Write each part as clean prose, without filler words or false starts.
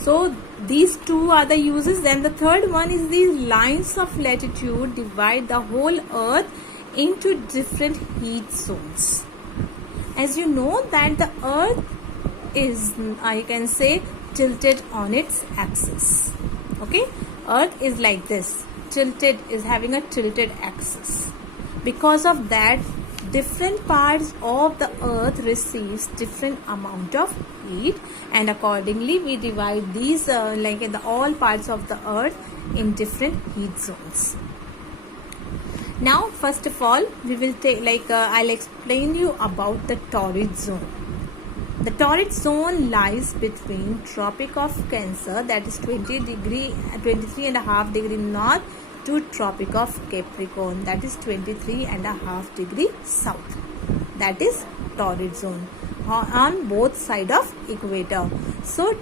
So these two are the uses. Then the third one is these lines of latitude divide the whole earth into different heat zones. As you know that the earth is, I can say, tilted on its axis. Okay, earth is like this, tilted, is having a tilted axis. Because of that, different parts of the earth receives different amount of heat, and accordingly we divide these like in the all parts of the earth in different heat zones. Now first of all we will take I'll explain you about the torrid zone. The torrid zone lies between Tropic of Cancer, that is 23.5 degree north, to Tropic of Capricorn, that is 23.5 degree south. That is torrid zone on both sides of equator. So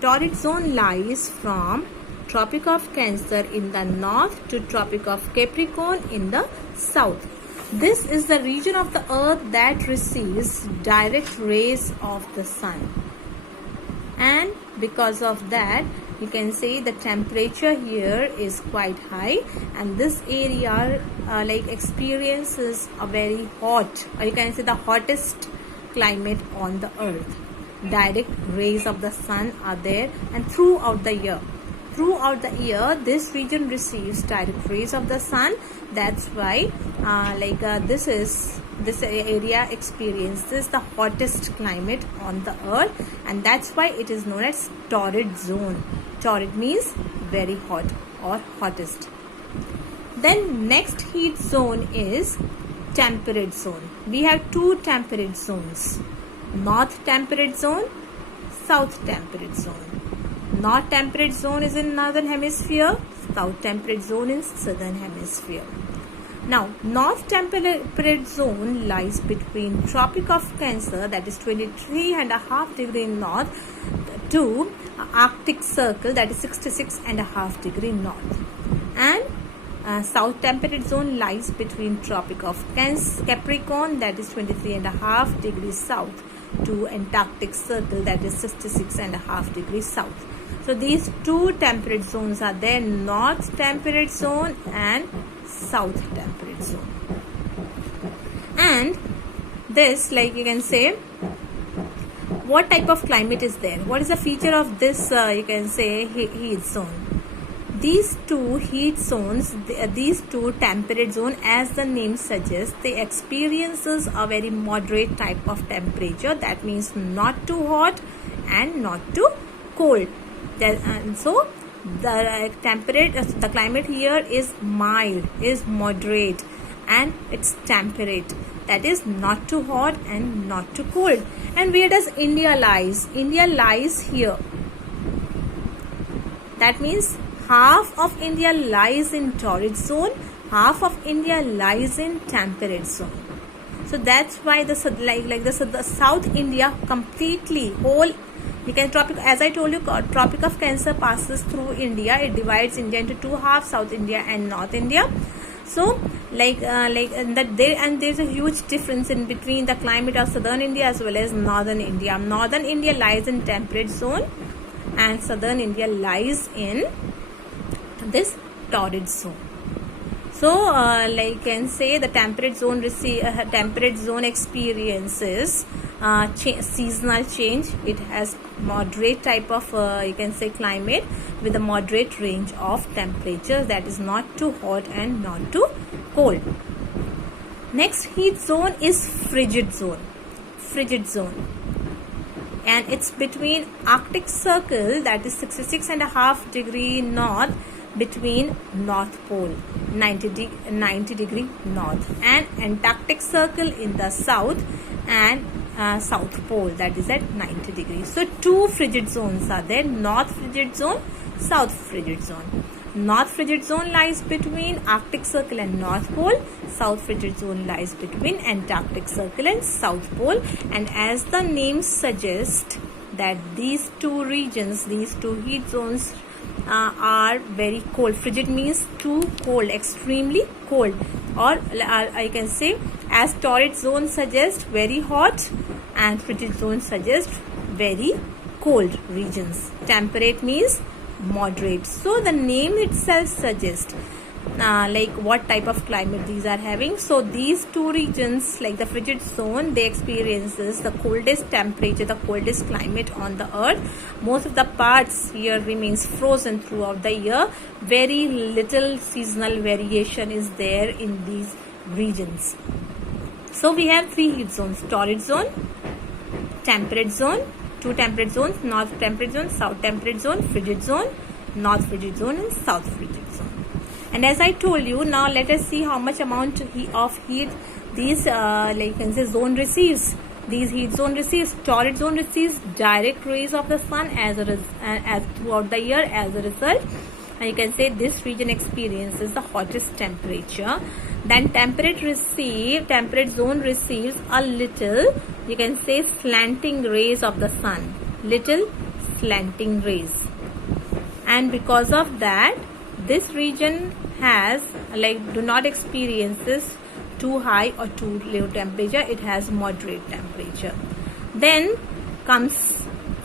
torrid zone lies from Tropic of Cancer in the north to Tropic of Capricorn in the south. This is the region of the earth that receives direct rays of the sun, and because of that you can say the temperature here is quite high, and this area experiences a very hot, or you can say the hottest climate on the earth. Direct rays of the sun are there, and throughout the year this region receives direct rays of the sun. That's why this area experiences the hottest climate on the earth, and that's why it is known as torrid zone. Torrid means very hot or hottest. Then next heat zone is temperate zone. We have two temperate zones: north temperate zone, south temperate zone. North temperate zone is in northern hemisphere, south temperate zone in southern hemisphere. Now north temperate zone lies between Tropic of Cancer, that is 23.5 degree north, to Arctic Circle, that is 66.5 degree north. And south temperate zone lies between Tropic of Capricorn, that is 23.5 degrees south, to Antarctic Circle, that is 66.5 degrees south. So these two temperate zones are there: north temperate zone and south temperate zone. And this, like you can say, what type of climate is there? What is the feature of this you can say heat zone? These two heat zones, these two temperate zone, as the name suggests, they experiences a very moderate type of temperature. That means not too hot and not too cold. So the the climate here is mild, is moderate, and it's temperate. That is not too hot and not too cold. And where does India lies? India lies here. That means half of India lies in torrid zone, half of India lies in temperate zone. So that's why the South India completely whole, you can as I told you, Tropic of Cancer passes through India. It divides India into two halves, South India and North India. So there's a huge difference in between the climate of southern India as well as northern India. Northern India lies in temperate zone, and southern India lies in this torrid zone. So can say the temperate zone experiences seasonal change. It has moderate type of you can say climate with a moderate range of temperatures, that is not too hot and not too cold. Next heat zone is frigid zone. And it's between Arctic Circle, that is 66.5 degree north, between North Pole, 90 degree north, and Antarctic Circle in the south, and South Pole, that is at 90 degrees. So two frigid zones are there: North frigid zone, South frigid zone. North frigid zone lies between Arctic Circle and North Pole. South frigid zone lies between Antarctic Circle and South Pole. And as the name suggests, that these two regions, these two heat zones are very cold. Frigid means too cold, extremely cold, or I can say, as torrid zone suggests, very hot, and frigid zone suggests very cold regions. Temperate means moderate. So the name itself suggests like what type of climate these are having. So these two regions, like the frigid zone, they experiences the coldest temperature, the coldest climate on the earth. Most of the parts here remains frozen throughout the year. Very little seasonal variation is there in these regions. So we have three heat zones: torrid zone, temperate zone, two temperate zones, north temperate zone, south temperate zone, frigid zone, north frigid zone, and south frigid zone. And as I told you, now let us see how much amount of heat these like you can say zone receives. These heat zone receives. Torrid zone receives direct rays of the sun as throughout the year. As a result, and you can say this region experiences the hottest temperature. Then temperate zone receives a little, you can say, slanting rays of the sun. Little slanting rays. And because of that, this region has do not experiences too high or too low temperature. It has moderate temperature. Then comes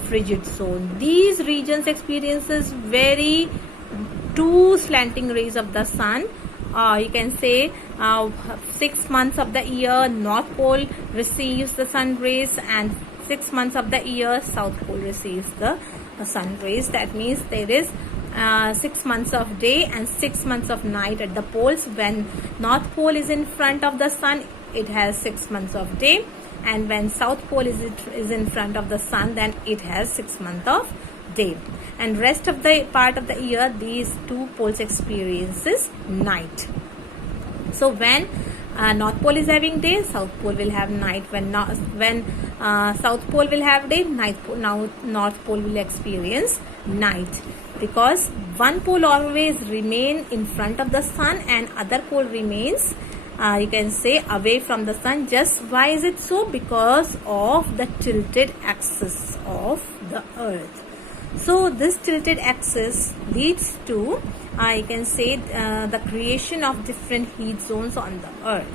frigid zone. These regions experiences very two slanting rays of the sun. You can say 6 months of the year North Pole receives the sun rays, and 6 months of the year South Pole receives the sun rays. That means there is 6 months of day and 6 months of night at the poles. When North Pole is in front of the sun, it has 6 months of day, and when South Pole is in front of the sun, then it has 6 months of day. And rest of the part of the year, these two poles experiences night. So when North Pole is having day, South Pole will have night. When South Pole will have day, North Pole will experience night, because one pole always remain in front of the sun and other pole remains you can say away from the sun. Just why is it so? Because of the tilted axis of the earth. So this tilted axis leads to you can say the creation of different heat zones on the earth.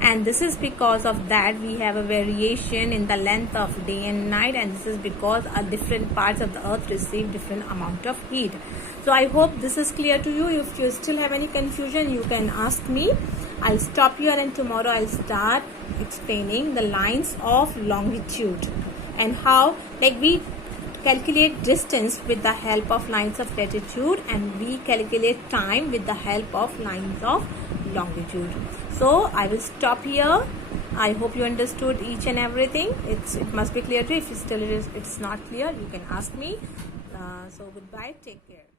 And this is because of that we have a variation in the length of day and night, and this is because different parts of the earth receive different amount of heat. So I hope this is clear to you. If you still have any confusion, you can ask me. I'll stop here, and tomorrow I'll start explaining the lines of longitude and how we calculate distance with the help of lines of latitude, and we calculate time with the help of lines of longitude. So I will stop here. I hope you understood each and everything. It must be clear to you. If still it's not clear, you can ask me. So goodbye. Take care.